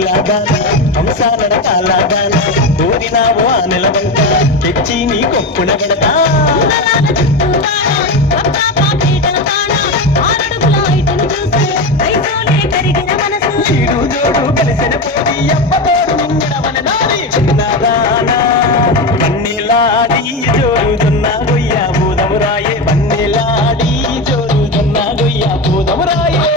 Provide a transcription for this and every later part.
పూలాదాన హంసాల కాలాదాన కోరినావు ఆ నెలవంట తెచ్చి నీ కొప్పున పెడతా చీడు జోడు కలిసిన పోయి అప్పతోడు నిండవన నారి చిన్నదానా వన్నెలాడి జోరుతున్న గొయ్య పూదమురాయే వన్నెలాడి జోరుతున్న గొయ్య పూదమురాయే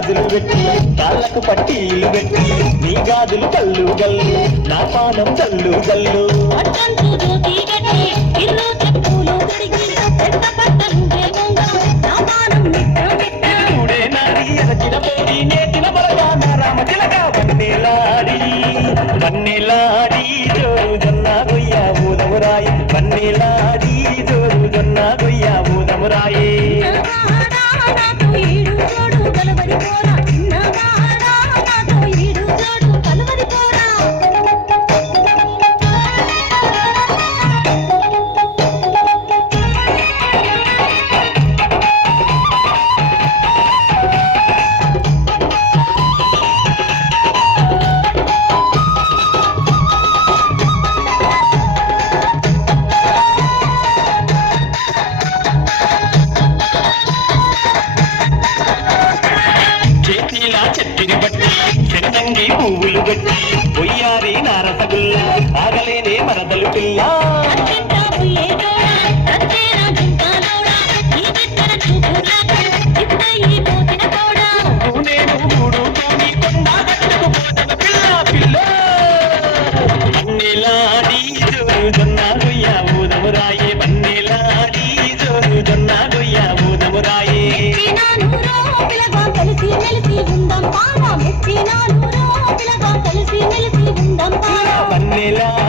గాజులు పెట్టి కాళ్ళకు పట్టీలు పెట్టి నీ గాజులు కల్లు గల్లు నా పానం జల్లు జల్లు వన్నెలాడి జోరు జొన్న గొయ్య ఊదమురాయి వన్నెలాడి జోరు జొన్న గొయ్య ఊదమురాయి చెట్టిని బట్టి చెన్నంగి పువ్వులు బట్టి పొయ్యారి నారసగుల్ల ఆగలేనే మరదలు పిల్ల నేను మూడు తోని కొండ కట్టుకుపోతున్న పిల్ల పిల్ల వన్నెలాడి జోరు జొన్న గొయ్య ఊదమురాయే వన్నెలాడి జోరు జొన్న గొయ్య ఊదమురాయే వన్నెలా